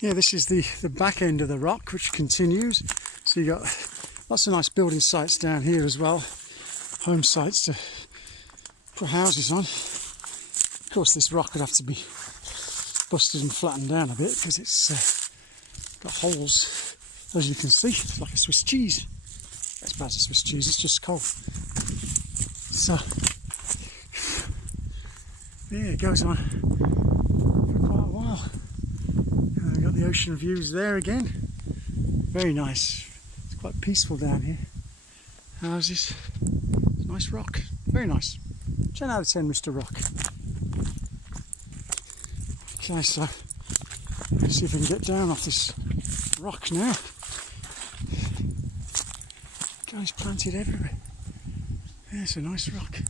Yeah, this is the back end of the rock, which continues. So you got lots of nice building sites down here as well, home sites to put houses on. Of course, this rock would have to be busted and flattened down a bit because it's got holes, as you can see. It's like a Swiss cheese. It's bad as a Swiss cheese, it's just coal. So, yeah, it goes on for quite a while. And we've got the ocean views there again. Very nice. It's quite peaceful down here. Houses. It's a nice rock. Very nice. 10 out of 10, Mr. Rock. Okay, so let's see if we can get down off this rock now. Guys planted everywhere. Yeah, it's a nice rock.